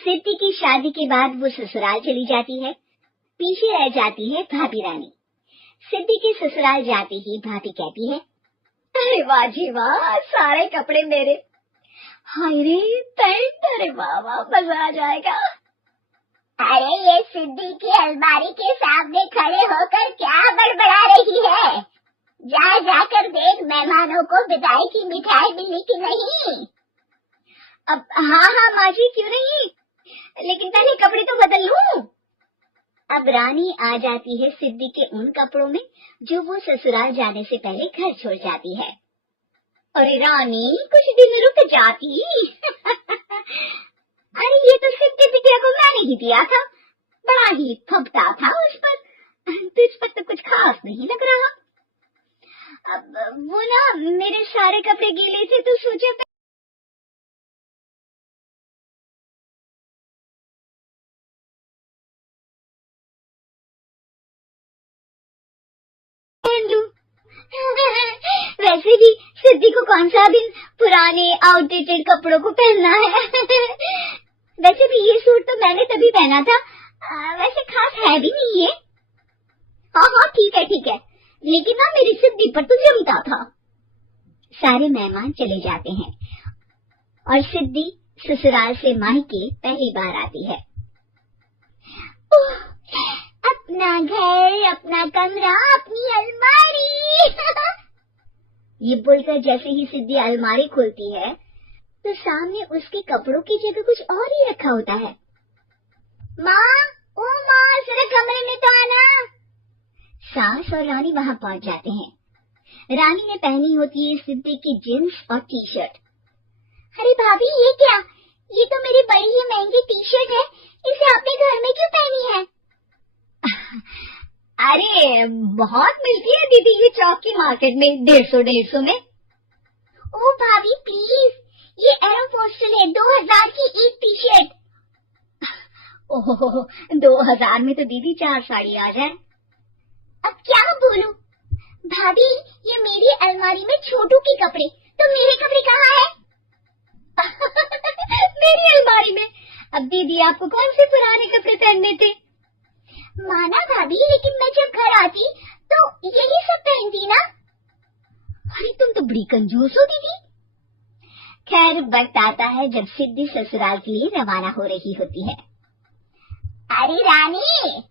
सिद्धि की शादी के बाद वो ससुराल चली जाती है। पीछे रह जाती है भाभी रानी। सिद्धि के ससुराल जाते ही भाभी कहती है, अरे वाह जी वाह, सारे कपड़े मेरे। हाय रे पैंट, अरे वाह वाह, मजा आ जाएगा। अरे ये सिद्धि की अलमारी के सामने खड़े होकर क्या बड़बड़ा रही है? जा जाकर देख मेहमानों को विदाई की मिठाई मिली कि नहीं। अब हाँ माँ जी, क्यों नहीं, लेकिन पहले कपड़े तो बदल लूं। अब रानी आ जाती है सिद्धि के उन कपड़ों में जो वो ससुराल जाने से पहले घर छोड़ जाती है। अरे रानी, कुछ दिन रुक जाती। अरे ये तो सिद्धि बिटिया को मैंने ही दिया था, बड़ा ही फबता था उस पर, तो इस पर तो कुछ खास नहीं लग रहा। अब वो ना मेरे सारे कपड़े गीले थे तो सोचा वैसे भी सिद्धि को कौन सा दिन पुराने आउटडेटेड कपड़ों को पहनना है। वैसे भी ये सूट तो मैंने तभी पहना था, वैसे खास है भी नहीं है। हाँ ठीक है, लेकिन ना मेरी सिद्धि पर तो जमता था। सारे मेहमान चले जाते हैं और सिद्धि ससुराल से मायके पहली बार आती है। अपना घर, अपना कमरा, अपनी अलमारी। ये बोलकर जैसे ही सिद्धि अलमारी खोलती है तो सामने उसके कपड़ों की जगह कुछ और ही रखा होता है। माँ, ओ माँ, जरा कमरे में तो आना। सास और रानी वहाँ पहुँच जाते हैं। रानी ने पहनी होती है सिद्धि की जींस और टी शर्ट। अरे भाभी, ये क्या? ये तो मेरी बड़ी ही महंगी टी शर्ट है, इसे आपने घर में क्यों पहनी है? अरे बहुत मिलती है दीदी ये चौक की मार्केट में, 150 में। ओ भाभी प्लीज, ये एरोफॉस्टल है, 2000 की एक टी शर्ट। ओह 2000 में तो दीदी 4 साड़ी आ जाए। अब क्या बोलूं भाभी, ये मेरी अलमारी में छोटू के कपड़े, तो मेरे कपड़े कहाँ है? मेरी अलमारी में? अब दीदी आपको कौन से पुराने कपड़े पहनने थे? माना भाभी, लेकिन मैं जब घर आती तो यही सब पहनती ना। अरे तुम तो बड़ी कंजूस हो दीदी। खैर वक्त आता है जब सिद्धि ससुराल के लिए रवाना हो रही होती है। अरे रानी,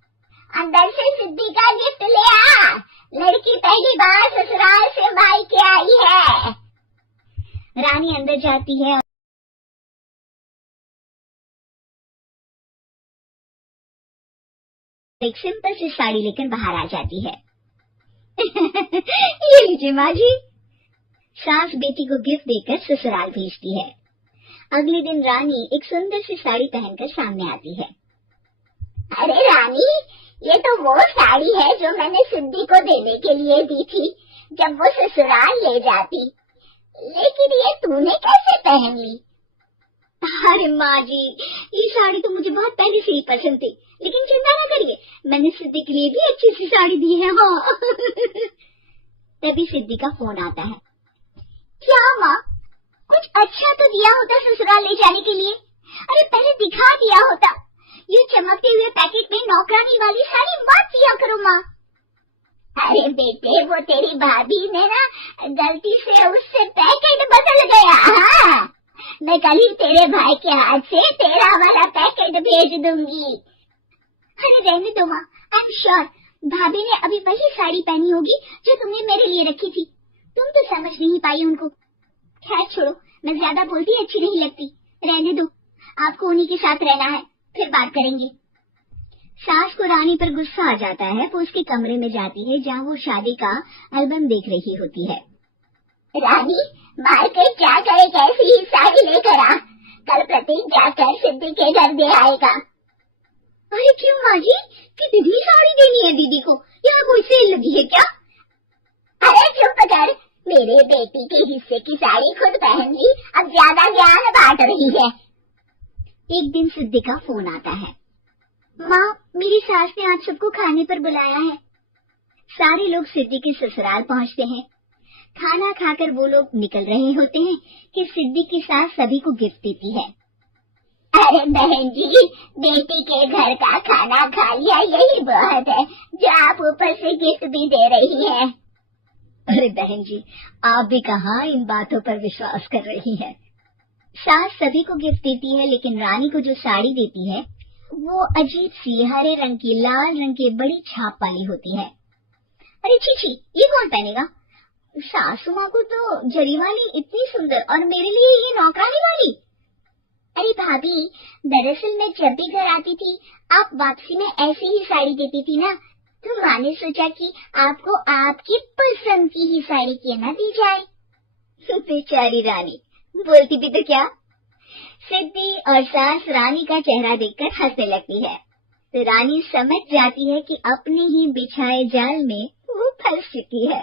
अंदर से सिद्धि का गिफ्ट ले आ, लड़की पहली बार ससुराल से मायके आई है। रानी अंदर जाती है, एक सिंपल सी साड़ी लेकर बाहर आ जाती है। ये लीजिए माँ जी। सास बेटी को गिफ्ट देकर ससुराल भेजती है। अगले दिन रानी एक सुंदर सी साड़ी पहनकर सामने आती है। अरे रानी, ये तो वो साड़ी है जो मैंने सिद्धि को देने के लिए दी थी जब वो ससुराल ले जाती, लेकिन ये तूने कैसे पहन ली? अरे माँ जी, ये साड़ी तो मुझे बहुत पहले से ही पसंद थी, लेकिन चिंता ना करिए, मैंने सिद्धि के लिए भी अच्छी सी साड़ी दी है। हाँ। तभी सिद्धि का फोन आता है। क्या माँ, कुछ अच्छा तो दिया होता ससुराल ले जाने के लिए। अरे पहले दिखा दिया होता। ये चमकते हुए पैकेट में नौकरानी वाली साड़ी मत दिया करो माँ। अरे बेटे, वो तेरी भाभी ने ना गलती से उससे पैकेट बदल गया। हाँ, मैं कल ही तेरे भाई के हाथ से तेरा वाला पैकेट भेज दूंगी। अरे रहने दो माँ, आई एम श्योर भाभी ने अभी वही साड़ी पहनी होगी जो तुमने मेरे लिए रखी थी। तुम तो समझ नहीं पाई उनको। खैर छोड़ो, मैं ज्यादा बोलती अच्छी नहीं लगती, रहने दो, आपको उन्हीं के साथ रहना है, फिर बात करेंगे। सास को रानी पर गुस्सा आ जाता है, वो उसके कमरे में जाती है जहाँ वो शादी का एल्बम देख रही होती है। रानी, मार्केट क्या करे, कैसी ही साड़ी लेकर आ, कल प्रतीक जाकर सिद्धि के घर दे आएगा। अरे क्यों माँ जी, कितनी साड़ी देनी है दीदी को? यहाँ कोई सेल लगी है क्या? अरे चुप कर, मेरे बेटी के हिस्से की साड़ी खुद पहन ली, अब ज्यादा ज्ञान बांट रही है। एक दिन सिद्धि का फोन आता है। माँ, मेरी सास ने आज सबको खाने पर बुलाया है। सारे लोग सिद्धि के ससुराल पहुँचते हैं। खाना खाकर वो लोग निकल रहे होते हैं कि सिद्धि की सास सभी को गिफ्ट देती है। अरे बहन जी, बेटी के घर का खाना खा लिया यही बहुत है, जो आप ऊपर से गिफ्ट भी दे रही है। अरे बहन जी, आप भी कहाँ इन बातों पर विश्वास कर रही हैं। सास सभी को गिफ्ट देती है, लेकिन रानी को जो साड़ी देती है वो अजीब सी हरे रंग की, लाल रंग की बड़ी छाप वाली होती है। अरे छी, ये कौन पहनेगा? सासू माँ को तो जरी वाली इतनी सुंदर, और मेरे लिए ये नौकरानी वाली। अरे भाभी, दरअसल मैं जब भी घर आती थी आप वापसी में ऐसी ही साड़ी देती थी ना, तो माँ ने सोचा कि आपको आपकी पसंद की ही साड़ी क्यों ना दी जाए। बेचारी रानी, बोलती भी तो क्या। सिद्धि और सास रानी का चेहरा देखकर हंसने लगती है, तो रानी समझ जाती है कि अपने ही बिछाए जाल में वो फंस चुकी है।